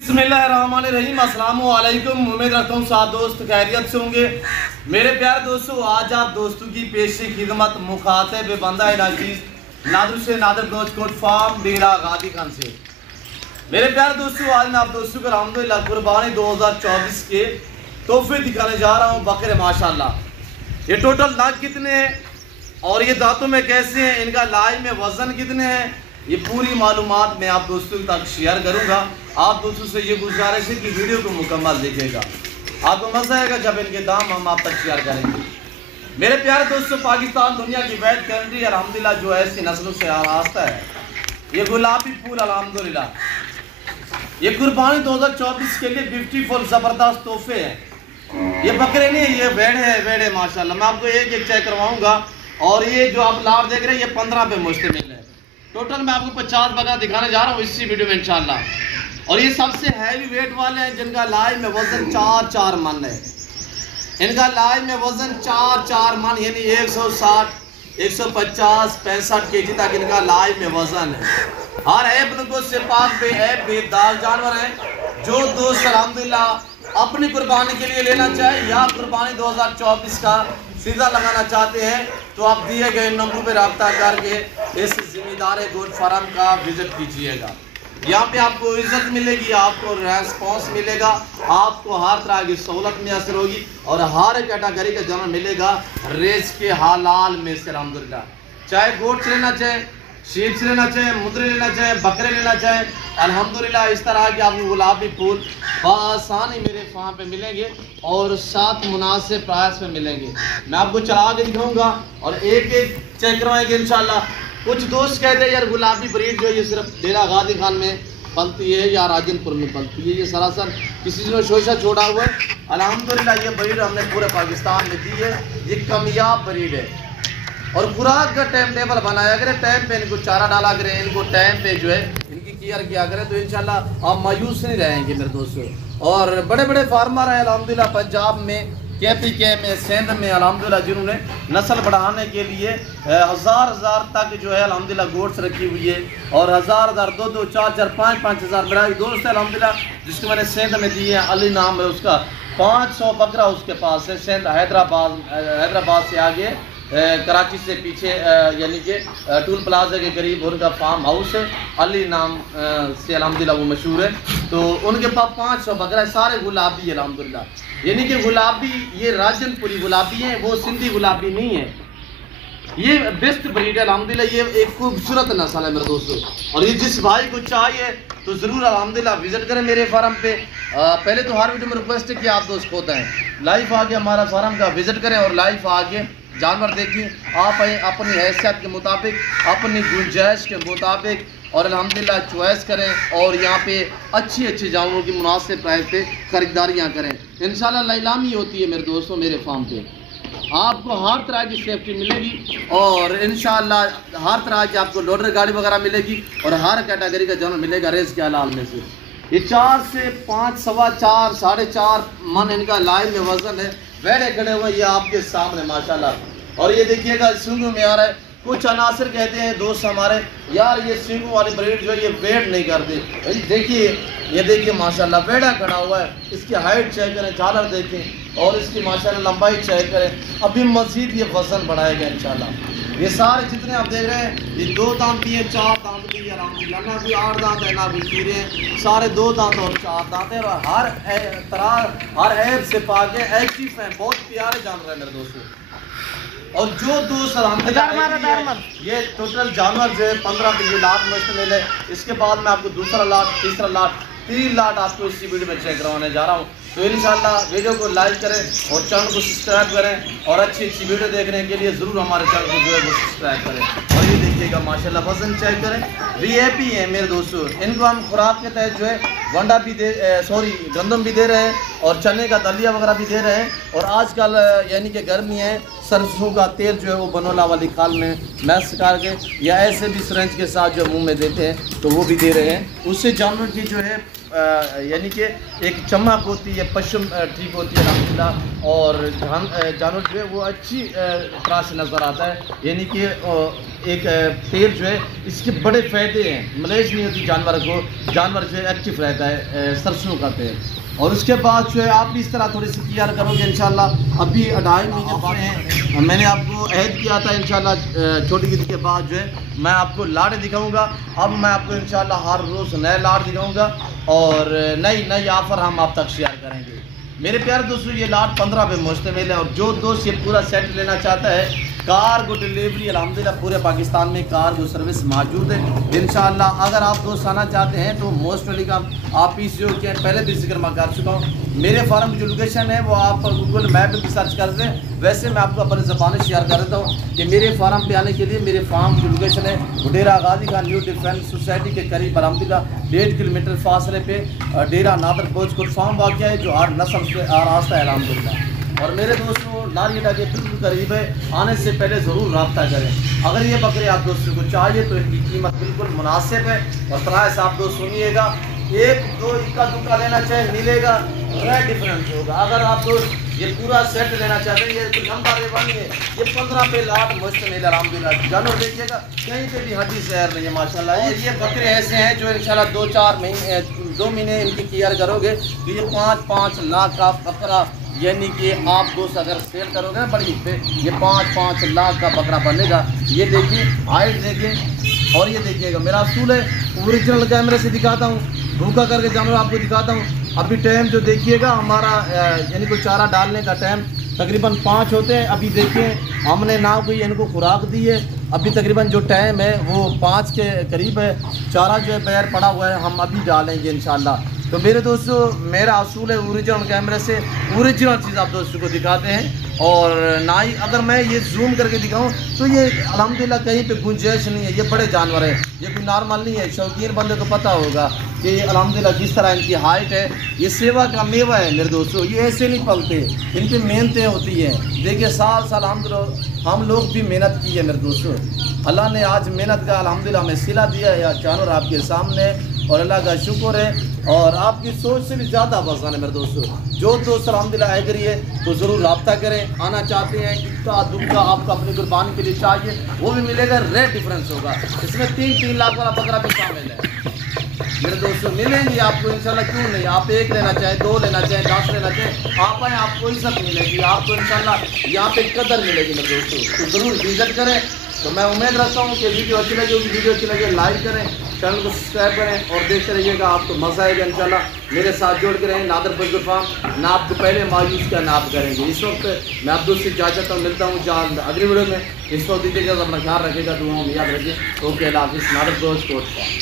बिस्मिल्लाहिर्रहमानिर्रहीम। अस्सलाम वालेकुम। उम्मीद रखता हूँ साथ दोस्त खैरियत से होंगे। मेरे प्यारे दोस्तों, आज आप दोस्तों की पेशी खिदमत मुखातिब बंदा नाजीज नादर से नादर कोट फार्म बीरा गादी खान से। मेरे प्यारे दोस्तों, आज मैं आप दोस्तों को अल्हम्दुलिल्लाह कुर्बानी 2024 के तोहफे दिखाने जा रहा हूँ। बकरे माशाल्लाह, ये टोटल नाक कितने हैं और ये दांतों में कैसे हैं, इनका लाई में वजन कितने हैं, ये पूरी मालूमात मैं आप दोस्तों तक शेयर करूंगा। आप दोस्तों से ये गुजारिश है कि वीडियो को मुकम्मल देखिएगा, आपको मजा आएगा जब इनके दाम हम आप तक शेयर करेंगे। मेरे प्यारे दोस्तों, पाकिस्तान दुनिया की वैद कंट्री अल्हम्दुलिल्लाह जो ऐसी नस्लों से आरास्ता है, ये गुलाबी फूल अल्हम्दुलिल्लाह, ये कुर्बानी 2024 के लिए ब्यूटीफुल ज़बरदस्त तोहफे हैं। ये बकरे नहीं, ये वेड़ है माशाल्लाह। मैं आपको एक एक चेक करवाऊंगा और ये जो आप लाट देख रहे हैं ये 15 पे मुश्तमिल है। टोटल मैं आपको 50 बकरा दिखाने जा रहा हूँ इसी वीडियो में इंशाल्लाह। और ये सबसे हैवी वेट वाले हैं जिनका लाई में वजन 4 मन है। इनका लाई में वजन 4 मन यानी 160, 150, 65 kg तक इनका लाई में वजन है। हर ऐप नुको से पाक पे ऐप बेदाग जानवर है। जो दोस्त अल्हम्दुलिल्लाह अपनी कुर्बानी के लिए लेना चाहे या कुर्बानी 2024 का सीधा लगाना चाहते हैं तो आप दिए गए नंबर पर रब्ता करके इस जिम्मेदार गोट फार्म का विजिट कीजिएगा। यहाँ पे आपको इज्जत मिलेगी, आपको रेस्पॉन्स मिलेगा, आपको हर तरह की सहूलत मैसर होगी और हर कैटेगरी का जानवर मिलेगा रेस के हालाल में से अल्हम्दुलिल्लाह। चाहे गोट से लेना चाहे, शीप से लेना चाहे, मुद्रे लेना चाहे, बकरे लेना चाहे, अल्हम्दुलिल्लाह इस तरह के आपको गुलाबी फूल बआसानी मेरे फार्म पे मिलेंगे और साथ मुनासिब प्राइस में मिलेंगे। मैं आपको चला के दिखाऊंगा और एक एक चेक करवाएंगे इंशाल्लाह। कुछ दोस्त कहते हैं यार गुलाबी ब्रीड जो ये सिर्फ डेरा गादी खान में पलती है या राजनपुर में पलती है, ये सरासर किसी ने शोशा छोड़ा हुआ है। अल्हम्दुलिल्लाह ये ब्रीड हमने पूरे पाकिस्तान में दी है। ये कामयाब ब्रीड है और खुराक का टाइम टेबल बनाया करें, टाइम पे इनको चारा डाला करें, इनको टाइम पे जो है इनकी केयर किया करें तो इंशाल्लाह आप मायूस नहीं रहेंगे मेरे दोस्तों। और बड़े बड़े फार्मर हैं अल्हम्दुलिल्लाह पंजाब में, KPK में, सिंध में अल्हम्दुलिल्लाह जिन्होंने नस्ल बढ़ाने के लिए हज़ार तक जो है अल्हम्दुलिल्लाह गोट्स रखी हुई है और हज़ार 2 4 5 हज़ार। मेरा एक दोस्त है अल्हम्दुलिल्लाह जिसको मैंने सिंध में दी है, अली नाम है उसका, 500 बकरा उसके पास है। सिंध हैदराबाद से आगे कराची से पीछे यानी कि टूल प्लाजा के करीब उनका फार्म हाउस है, अली नाम से अल्हम्दुलिल्लाह वो मशहूर है। तो उनके पास 500 बकरा है, सारे गुलाबी है अल्हम्दुलिल्लाह। यानी कि गुलाबी ये राजनपुरी गुलाबी है, वो सिंधी गुलाबी नहीं है। ये बेस्ट ब्रीड है अल्हम्दुलिल्लाह, ये एक खूबसूरत नस्ल है मेरे दोस्तों। और ये जिस भाई को चाहिए तो ज़रूर अल्हम्दुलिल्लाह विजिट करें मेरे फार्म पे। पहले तो हर वीडियो में रिक्वेस्ट है कि आप दोस्त होता है लाइव आके हमारा फार्म का विजिट करें और लाइव आके जानवर देखिए आप अपनी हैसियत के मुताबिक, अपनी गुंजाइश के मुताबिक और अल्हम्दुलिल्लाह चॉइस करें और यहाँ पे अच्छी जानवरों की मुनासिब प्राइस पे ख़रीदारियाँ करें। इंशाल्लाह नीलामी होती है मेरे दोस्तों मेरे फार्म पे, आपको हर तरह की सेफ्टी मिलेगी और इंशाल्लाह हर तरह की आपको लोडर गाड़ी वगैरह मिलेगी और हर कैटेगरी का जानवर मिलेगा रेस के हलाल में से। ये 4 से 5, 4.25, 4.5 मन इनका लाइन में वजन है। वेड़े खड़े हुए ये आपके सामने माशाल्लाह। और ये देखिएगा सींगों में आ रहा है। कुछ अनासर कहते हैं दोस्त हमारे यार ये सींगों वाली ब्रीड जो है ये वेट नहीं करती। देखिए ये देखिए माशाल्लाह वेड़ा खड़ा हुआ है, इसकी हाइट चेक करें, झालर देखें और इसकी माशाल्लाह लंबाई चेक करें। अभी मजीद ये वजन बढ़ाएगा इंशाल्लाह। ये सारे जितने आप देख रहे हैं ये 2 दांत भी है, 4 दांत भी है अल्हम्दुलिल्लाह, ना कोई 8 दांत है ना कोई खीरे हैं, सारे 2 दांत और 4 दांत है और हर ऐप से पाके एक्टिव हैं, बहुत प्यारे जानवर है मेरे दोस्तों। और जो दूसरा ये टोटल जानवर जो है 15 पे ये लाट मुश्तमिल है। इसके बाद मैं आपको दूसरा लाट, तीसरा लाट, 3 लाट आपको इसी वीडियो में चेक करवाने जा रहा हूँ। तो इंशाल्लाह वीडियो को लाइक करें और चैनल को सब्सक्राइब करें और अच्छी वीडियो देखने के लिए ज़रूर हमारे चैनल को जो है वो सब्सक्राइब करें। और ये देखिएगा माशाल्लाह वजन चेक करें, VIP है मेरे दोस्तों। इनको हम खुराक के तहत जो है वंडा भी गंदम भी दे रहे हैं और चने का दलिया वगैरह भी दे रहे हैं। और आजकल यानी कि गर्मी है, सरसों का तेल जो है वो बनोला वाली खाल में मैश करके या ऐसे भी सिरंज के साथ जो मुंह में देते हैं तो वो भी दे रहे हैं। उससे जानवर की जो है यानी कि एक चमक होती है, पश्चिम ठीक होती है अल्हम्दुलिल्लाह, और जानवर जो है वो अच्छी तरह से नज़र आता है। यानी कि एक तेल जो है इसके बड़े फ़ायदे हैं, मलेज नहीं होती जानवर को, जानवर जो है एक्टिव रहता है सरसों का तेल। और उसके बाद जो है आप भी इस तरह थोड़ी सी केयर करोगे इंशाल्लाह। अभी 2.5 महीने बाद हैं, मैंने आपको अहद किया था इंशाल्लाह छोटी ईद के बाद जो है मैं आपको लाड़ दिखाऊंगा। अब मैं आपको इंशाल्लाह हर रोज़ नए लाड़ दिखाऊंगा और नई ऑफ़र हम आप तक शेयर करेंगे। मेरे प्यारे दोस्तों, ये लाट 15 पे मुश्तमिल है और जो दोस्त ये पूरा सेट लेना चाहता है, कार्गो डिलीवरी अल्हम्दुलिल्लाह पूरे पाकिस्तान में कार्गो सर्विस मौजूद है इंशाअल्लाह। अगर आप दोस्त आना चाहते हैं तो मोस्ट वेलकम। आप PCO के पहले भी जिक्र मैं कर चुका हूँ। मेरे फार्म की जो लोकेशन है वो आप गूगल मैप पर भी सर्च कर दें। वैसे मैं आपको अपनी ज़बान शेयर कर देता हूँ कि मेरे फार्म पे आने के लिए मेरे फार्म की लोकेशन है डेरा Ghazi Khan new defence society के करीब अल्हम्दुलिल्लाह 1.5 किलोमीटर फासले पे डेरा नादर बोझकोट फार्म वाक़ है, जो 8 नस्ल से रास्ता है अल्हम्दुलिल्लाह। और मेरे दोस्तों, नारियला के बिल्कुल करीब है, आने से पहले ज़रूर रब्ता करें। अगर ये बकरे आप दोस्तों को चाहिए तो इनकी कीमत बिल्कुल मुनासिब है। और तरह से आप दोस्त सुनिएगा, 1-2 इक्का दुक्का लेना चाहे मिलेगा, रेट डिफरेंस होगा। अगर आप दोस्त ये पूरा सेट लेना चाहते हैं, ये तो लंबा रेवानी है, ये 15 पे लाट मुश्तमिल अल्हम्दुलिल्लाह। जानवर देखिएगा कहीं पे भी हड्डी सैर नहीं है माशाल्लाह। ये बकरे ऐसे हैं जो इंशाल्लाह 2 महीने इनकी केयर करोगे तो ये 5-5 लाख का बकरा, यानी कि आप दोस्त अगर सेल करोगे ना बड़ी पे, ये 5-5 लाख का बकरा बनेगा। ये देखिए हाइट देखिए, और ये देखिएगा मेरा असूल है, ओरिजिनल कैमरे से दिखाता हूँ, भूखा करके जानवर आपको दिखाता हूँ। अभी टाइम जो देखिएगा हमारा यानी कोई चारा डालने का टाइम तकरीबन 5 होते हैं। अभी देखिए हमने ना कोई इनको खुराक दी है, अभी तकरीबन जो टाइम है वो 5 के करीब है। चारा जो है बैर पड़ा हुआ है, हम अभी डालेंगे इंशाल्लाह। तो मेरे दोस्तों, मेरा असूल है ओरिजिनल कैमरे से ओरिजिनल चीज़ आप दोस्तों को दिखाते हैं। और ना ही अगर मैं ये जूम करके दिखाऊं तो ये अल्हम्दुलिल्लाह कहीं पे गुंजाइश नहीं है। ये बड़े जानवर है, ये कोई नॉर्मल नहीं है। शौकीन बंदे को पता होगा कि ये अल्हम्दुलिल्लाह जिस तरह इनकी हाइट है, ये सेवा का मेवा है मेरे दोस्तों। ये ऐसे नहीं पलते, इनकी मेहनतें होती हैं। देखिए साल हम लोग भी मेहनत की है मेरे दोस्तों। अल्लाह ने आज मेहनत का अल्हम्दुलिल्लाह हमें सिला दिया है, या जानवर आपके सामने, और अल्लाह का शुक्र है। और आपकी सोच से भी ज़्यादा वज़न है मेरे दोस्तों। जो दोस्त अल्हम्दुलिल्लाह एग्री है तो ज़रूर रब्ता करें। आना चाहते हैं इक्का दुक्का आपको अपनी कुर्बानी के लिए चाहिए, वो भी मिलेगा, रेट डिफरेंस होगा। इसमें 3-3 लाख वाला बकरा भी शामिल है मेरे दोस्तों। मिलेंगे आपको इंशाल्लाह, क्यों नहीं। आप 1 लेना चाहें, 2 लेना चाहें, 10 लेना चाहें, आप आए, आपको इज्जत मिलेगी, आपको इंशाल्लाह यहाँ पे कदर मिलेगी मेरे दोस्तों। तो ज़रूर विजिट करें। तो मैं उम्मीद रखता हूँ कि वीडियो अच्छी लगी होगी। वीडियो अच्छी लगे लाइक करें, चैनल को सब्सक्राइब करें और देखते रहिएगा, आपको मज़ा आएगा इंशाल्लाह। मेरे साथ जोड़ के रहें। नादर बोझकोट फार्म ना आपको पहले मायूस का नाप करेंगे। इस वक्त मैं आप दोस्त से इजाज़त मिलता हूँ अगली वीडियो में। इस वक्त दीजिएगा, अपना ख्याल रखिएगा, दुआओं में याद रखिए। ओके, अल्लाह हाफ़िज़। नादर बोझकोट फार्म।